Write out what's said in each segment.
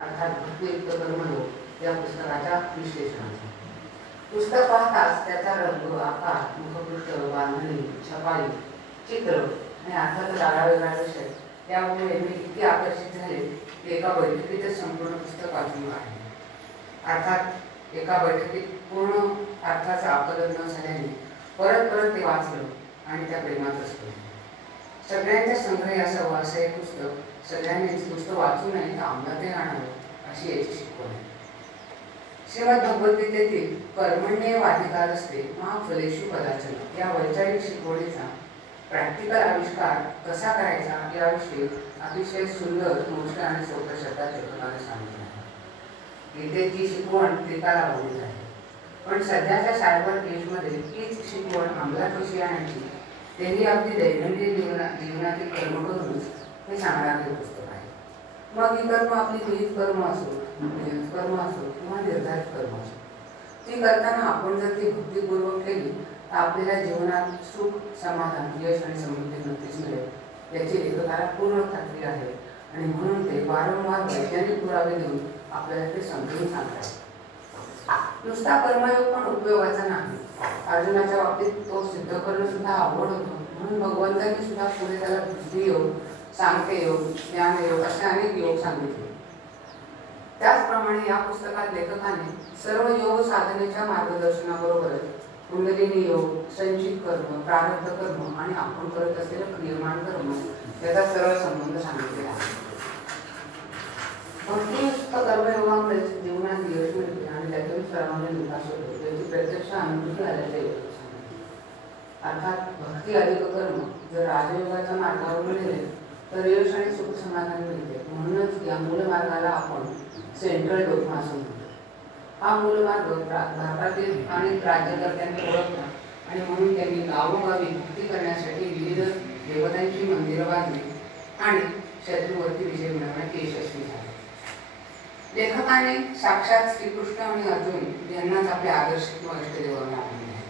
अर्थात भक्तियुक्त कर्मयोग या पुस्तकाच्या विश्लेषणाचा. पुस्तक पाहताच त्याचा रंग, आकार, मुखपृष्ठ, बांधणी, छपाई, चित्र आणि अर्थातच आगळावेगळा विषय यामुळे मी इतके आकर्षित झाले की एका बैठकीतच संपूर्ण पुस्तक वाचून काढले. अर्थात एका बैठकीत पूर्ण अर्थाचं आकलन न झाल्याने परत परत ते वाचलं आणि त्या प्रेमातच पडलं. सगळ्यांच्या संग्रही असावं असं हे पुस्तक सगळ्यांनीच नुसतं वाचू नये तर अंमलातही आणावं अशी याची शिकवण आहे. श्रीमद भगवद्गीतेतील कर्मण्येवाधिकारस्ते मा फलेषु कदाचन या वैचारिक शिकवणीचा प्रॅक्टिकल आविष्कार कसा करायचा याविषयी अतिशय सुंदर, मोठ्या आणि सोप्या शब्दात लेखकाने सांगितले आहे. गीतेची शिकवण त्रिकाला बांधली आहे, पण सध्याच्या सायबर एजमध्ये हीच शिकवण अंमलात कशी आणायची तेही अगदी दैनंदिन जीवनातील कर्म करूनच हे सांगणारे पुस्तक आहे. मग ही कर्म आपली विहित कर्म असो, कर्म असो किंवा निर्धारित कर्म असो, ती करताना आपण जर ती भक्तिपूर्वक केली तर आपल्याला जीवनात सुख, समाधान, यश आणि समृद्धी नक्कीच मिळेल याची लेखकाला पूर्ण खात्री आहे. आणि म्हणून ते वारंवार वैज्ञानिक पुरावे देऊन आपल्याला ते समजून सांगतात. नुसता कर्मयोग पण उपयोगाचा नाही. अर्जुनाच्या बाबतीत तो सिद्ध करणं सुद्धा आवड होतो, म्हणून भगवंतांनी सुद्धा पुढे त्याला बुद्धियोग, सांख्ययोग, ज्ञानयोग असे अनेक योग सांगितले. त्याचप्रमाणे या पुस्तकात लेखकाने सर्व योग साधनेच्या मार्गदर्शनाबरोबरच कुंडलिनी योग, संचित कर्म, प्रारब्ध कर्म आणि आपण करत असलेलं क्रियमाण कर्म याचा सरळ संबंध सांगितलेला आहे. भक्तियुक्त कर्मयोगामुळेच जीवनात यश मिळते आणि त्यातून सर्वांगीण विकास होतो याची प्रत्यक्ष अनुभूती आल्याचे योग सांगते. अर्थात भक्ती अधिक कर्म जर राजयोगाच्या मार्गावर मिळाले तर यश आणि सुख समाधान मिळते. म्हणूनच या मूल मार्गाला आपण सेंट्रल डोग्मा असं म्हणतो. हा मूल मार्ग भारतातील अनेक राज्यकर्त्यांनी ओळखला आणि म्हणून त्यांनी गावोगावी भक्ती करण्यासाठी विविध देवतांची मंदिरं बांधली आणि शत्रूवरती विजय मिळवण्यात यशस्वी झाले. लेखकाने साक्षात श्रीकृष्ण आणि अर्जुन यांनाच आपले आदर्श किंवा इष्टदेव मानले आहे.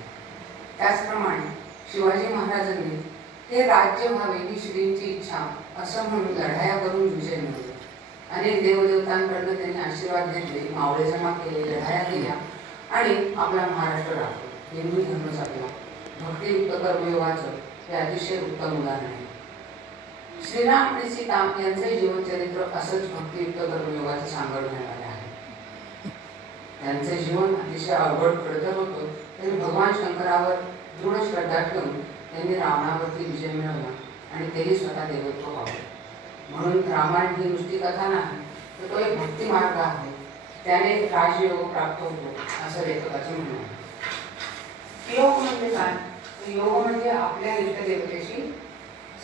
त्याचप्रमाणे शिवाजी महाराजांनी हे राज्य व्हावे ही श्रींची इच्छा असं म्हणून लढाया करून विजय मिळवले. अनेक देवदेवतांकडून त्यांनी आशीर्वाद घेतले, मावळे जमा केले, लढाया केल्या आणि आपला महाराष्ट्र राखला. हिंदू धर्म जपला. भक्तियुक्त कर्मयोगाचं हे अतिशय उत्तम उदाहरण आहे. श्रीराम आणि सीता यांचे जीवनचरित्र असंच भक्तियुक्त कर्मयोगाचं सांगड घालणारे आहे. त्यांचे जीवन अतिशय अवघड खडतर होतं तरी भगवान शंकरावर दृढ श्रद्धा ठेवून त्यांनी रावणावरती विजय मिळवला आणि तेही स्वतः देवत्व पावले. म्हणून रामायण ही नुसती कथा नाही तर तो एक भक्ती मार्ग आहे. त्याने राजयोग प्राप्त होतो असं लेखकाचं म्हणणं आहे. योग म्हणजे काय? योग म्हणजे आपल्या इष्टदेवतेशी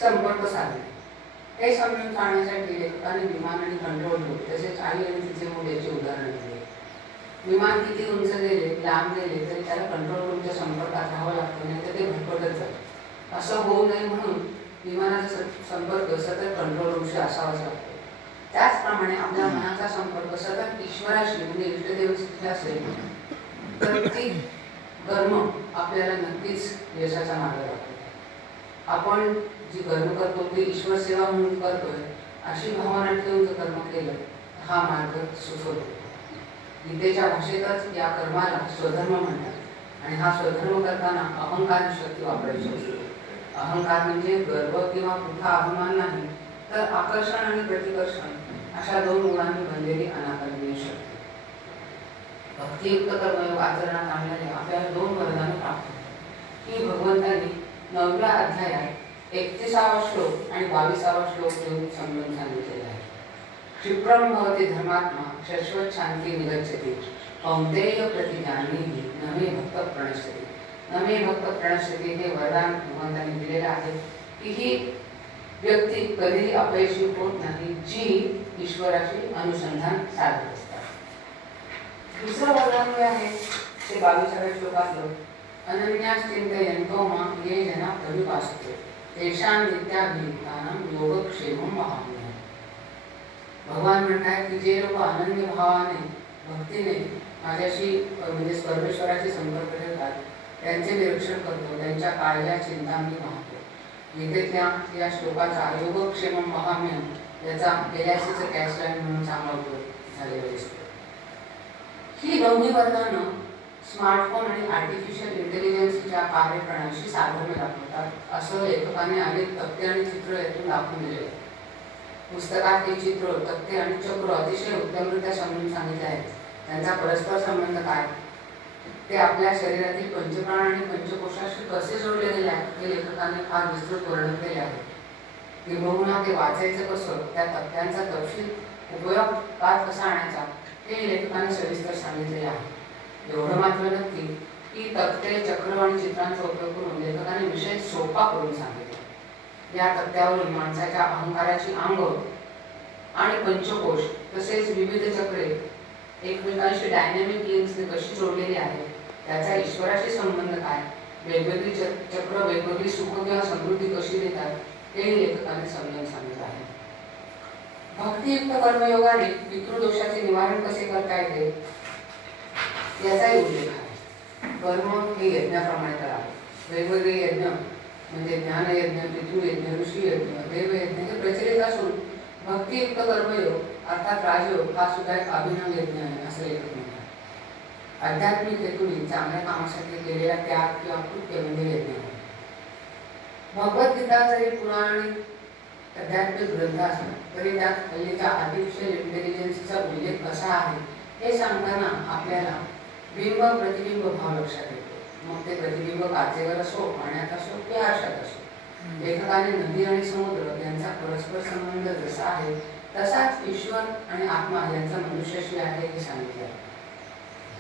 संपर्क साधणे. हे समजून सांगण्यासाठी लेखकाने विमान आणि कंट्रोल रूम तसेच आई आणि तिचे मुलाचे उदाहरण दिले. विमान किती उंच गेले, लांब गेले तरी त्याला कंट्रोल रूमच्या संपर्कात राहावं लागतं, नाही तर ते भटकतच जातं. असं होऊ नये म्हणून विमानाचा संपर्क सतत कंट्रोल रूमशी असावाच लागतो. त्याचप्रमाणे आपल्या मनाचा संपर्क सतत ईश्वराशी म्हणजे इष्टदेवतेशी असेल तर ती कर्म आपल्याला नक्कीच यशाचा मार्ग लागतो. आपण जी कर्म करतो ते ईश्वर सेवा म्हणून करतोय अशी भावना ठेवून जर कर्म केलं हा मार्ग सुचवतो. गीतेच्या भाषेतच या कर्माला स्वधर्म म्हणतात आणि हा स्वधर्म करताना अहंकार शक्ती वापरायची असते. अहंकार म्हणजे गर्व किंवा पुन्हा अभिमान नाही तर आकर्षण आणि प्रतिकर्षण अशा दोन गुणांनी बनलेली अनाकलनीय शक्ती. भक्तियुक्त कर्मयोग आचरणात आणल्याने आपल्याला दोन वरदाने प्राप्त होतात. ही भगवंतांनी 9व्या अध्यायात 31वा श्लोक आणि 22वा श्लोक देऊन समजून सांगितलेला आहे. क्षिप्रम भवति धर्मात्मा शाश्वत शांती निगच्छति कौन्तेय प्रतिजानीहि न मे भक्त प्रणश्यति. न मे भक्त प्रणश्यति हे वरदान भगवंतांनी दिलेलं आहे की ही व्यक्ती कधीही अपयशी होत नाही जी ईश्वराशी अनुसंधान साधत असतात. दुसरं वरदान जे आहे ते 22व्या श्लोकातलं अनन्यास चिंतयन्तो मां ये जना परिपासते तेषां नित्याभियुक्तानां योगक्षेमं वहाम्यहम्. भगवान म्हणतात की जे लोक अनन्य भावाने भक्तीने माझ्याशी म्हणजे परमेश्वराशी संपर्क ठेवतात त्यांचे निरीक्षण करतो, त्यांच्या काळज्या चिंता मी पाहतो. गीतेतल्या या श्लोकाचा योगक्षेमं वहाम्यहम् याचा गेल्याशीच कॅशलाईन म्हणून चांगला उपयोग झालेला दिसतो. ही दोन्ही वर्णनं स्मार्टफोन आणि आर्टिफिशियल इंटेलिजन्सच्या कार्यप्रणालीशी साधर्म्य दाखवतात असं लेखकाने अनेक तक्ते आणि चित्र यातून दाखवून दिले. पुस्तकात हे चित्र, तक्ते आणि चक्र अतिशय उत्तमरित्या समजून सांगितले आहेत. त्यांचा परस्पर संबंध काय, ते आपल्या शरीरातील पंचप्राण आणि पंचकोशाशी कसे जोडले गेले आहेत हे लेखकाने फार विस्तृत वर्णन केले आहे. किंबहुना ते वाचायचं कसं, त्या तक्त्यांचा तपशील उपयोगात कसा आणायचा हे लेखकाने सविस्तर सांगितलेले आहे. एवढं मात्र नक्की की तक्ते, चक्र आणि चित्रांचा उपयोग करून लेखकाने विषय सोपा करून सांगितला. या तक्त्यावरून माणसाच्या अहंकाराची अंग आणि पंचकोश तसेच विविध चक्रे एकमेकांशी डायनॅमिक लिंक्सने कशी जोडलेली आहेत, त्याचा ईश्वराशी संबंध काय, वेगवेगळी चक्र वेगवेगळी सुख किंवा समृद्धी कशी देतात हेही लेखकाने समजून सांगितलं आहे. भक्तियुक्त कर्मयोगाने पितृदोषाचे निवारण कसे करता येते याचाही उल्लेख आहे. कर्म हे यज्ञाप्रमाणे करावे. वेगवेगळे यज्ञ म्हणजे ज्ञानयज्ञ, पितृयज्ञ, ऋषीयज्ञ, देवयज्ञ हे प्रचलित असून भक्तियुक्त कर्मयोग अर्थात राजयोग हा सुद्धा एक अभिनव यज्ञ आहे असं लेखक म्हणतात. आध्यात्मिक हेतूने चांगल्या कामासाठी केलेला त्याग किंवा कृत्य म्हणजे यज्ञ आहे. भगवद्गीता जरी पुराण आध्यात्मिक ग्रंथ असला तरी त्यात हल्लीच्या आर्टिफिशियल इंटेलिजन्सचा उल्लेख कसा आहे हे सांगताना आपल्याला बिंब प्रतिबिंब भाव लक्षात येतो. मग ते प्रतिबिंब काचेवर असो, पाण्यात असो किंवा आरशात असो. लेखकाने नदी आणि समुद्र यांचा परस्पर संबंध जसा आहे तसाच ईश्वर आणि आत्मा यांचा मनुष्याशी आहे हे सांगितले आहे.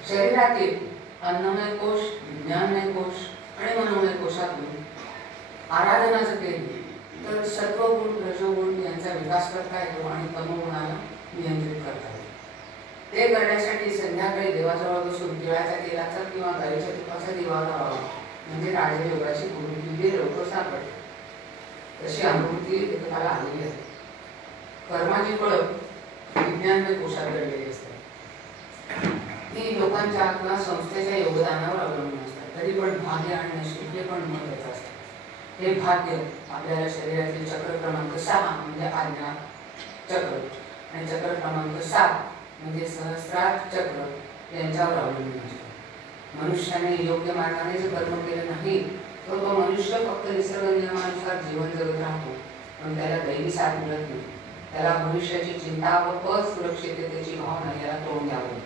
शरीरातील अन्नमय कोश, विज्ञानमय कोश आणि मनोमय कोशातून आराधना जर केली तर सत्वगुण, रजोगुण यांचा विकास करता येतो आणि तमोगुणाला नियंत्रित करता येतो. ते करण्यासाठी संध्याकाळी देवाजवळ बसून तिळाच्या तेलाचा किंवा गाईच्या तुपाचा दिवा लावावा म्हणजे राजयोगाची गुरुविद्ये लवकर सापडते. तशी अनुभूती लेखकाला आलेली आहे. कर्माची फळं विज्ञानमय कोशात दडलेली असतात. ती लोकांच्या किंवा संस्थेच्या योगदानावर अवलंबून असतात. तरी पण भाग्य आणि नशीब हे पण महत्त्वाचं असतं. हे भाग्य आपल्याला शरीरातील चक्र क्रमांक 6 म्हणजे आज्ञा चक्र आणि चक्र क्रमांक 7 म्हणजे सहस्रार चक्र यांच्यावर अवलंबून असतो. मनुष्याने योग्य मार्गाने जर कर्म केलं नाही तर तो मनुष्य फक्त निसर्ग नियमानुसार जीवन जगत राहतो, पण त्याला दैवी साथ मिळत नाही. त्याला भविष्याची चिंता व असुरक्षिततेची भावना याला तोंड द्यावं.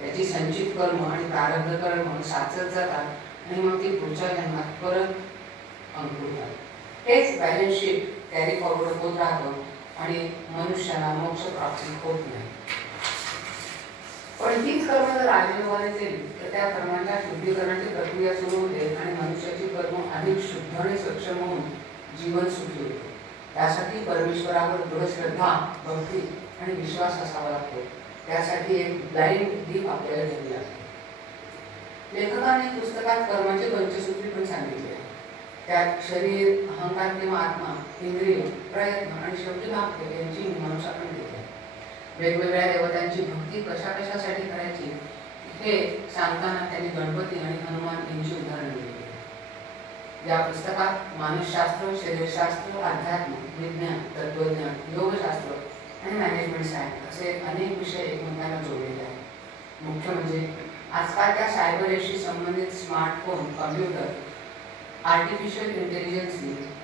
त्याची संचित कर्म आणि प्रारब्ध कर्म साचत जातात आणि मग ती पुढच्या जन्मात परत अंकुरतात. हेच बॅलन्स शीट कॅरी फॉरवर्ड होत राहतं आणि मनुष्याला मोक्ष प्राप्ती होत नाही. पण हीच कर्म जर राजयोगाने केली तर त्या कर्मांच्या शुद्धीकरणाची प्रक्रिया सुरू होते आणि मनुष्याची कर्म अधिक शुद्ध आणि सक्षम होऊन जीवन सुखी होते. त्यासाठी परमेश्वरावर दृढ श्रद्धा, भक्ती आणि विश्वास असावा लागतो. त्यासाठी एक ब्लाइंड दीप आपल्याला द्यावी लागते. लेखकाने पुस्तकात कर्माचे पंचसूत्री पण सांगितले आहे. त्यात शरीर, अहंकार किंवा आत्मा, इंद्रिय, प्रयत्न आणि शेवटी भाग्य यांची मीमांसा पण देते. वेगवेगळ्या देवतांची भक्ती कशा कशासाठी करायची हे सांगताना त्यांनी गणपती आणि हनुमान यांची उदाहरण दिली. या पुस्तकात मानसशास्त्र, शरीरशास्त्र, अध्यात्म, विज्ञान, तत्वज्ञान, योगशास्त्र आणि मॅनेजमेंट सायन्स असे अनेक विषय एकमेकांना जोडलेले आहेत. मुख्य म्हणजे आजकालच्या सायबर एजशी संबंधित smartphone, computer, artificial intelligence,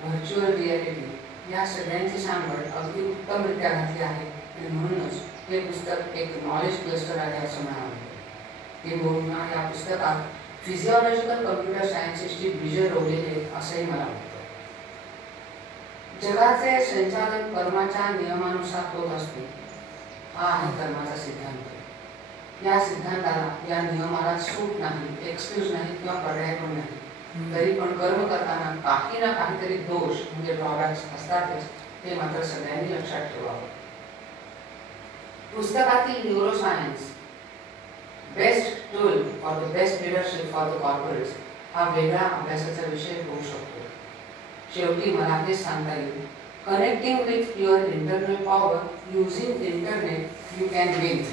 virtual reality या सगळ्यांची सांगड अगदी उत्तमरित्या घातली आहे आणि म्हणूनच हे पुस्तक एक नॉलेज क्लस्टर आहे असं म्हणावं. किंबहुना या पुस्तकात फिजिओलॉजिकल कम्प्युटर सायन्सेसची बीजं रोवलेले असंही मला वाटतं. जगाचे संचालन कर्माच्या नियमानुसार होत असते हा आहे कर्माचा सिद्धांत. या सिद्धांताला, या नियमाला सूट नाही, एक्सक्यूज नाही किंवा पर्याय पण नाही. तरी पण कर्म करताना काही ना काहीतरी दोष म्हणजे ड्रॉबॅक्स असतातच हे मात्र सगळ्यांनी लक्षात ठेवावं. पुस्तकातील neuroscience best tool for the best leadership for the corporates हा वेगळा अभ्यासाचा विषय होऊ शकतो. शेवटी मला हेच सांगता येईल, connecting with your internal power using internet you can win.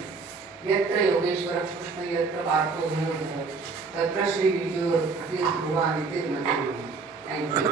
यत्र योगेश्वर कृष्ण यत्र पार्थो धनुर्धर तत्र श्री विजयो ध्रुवा नितिर्मती. थँक्यू.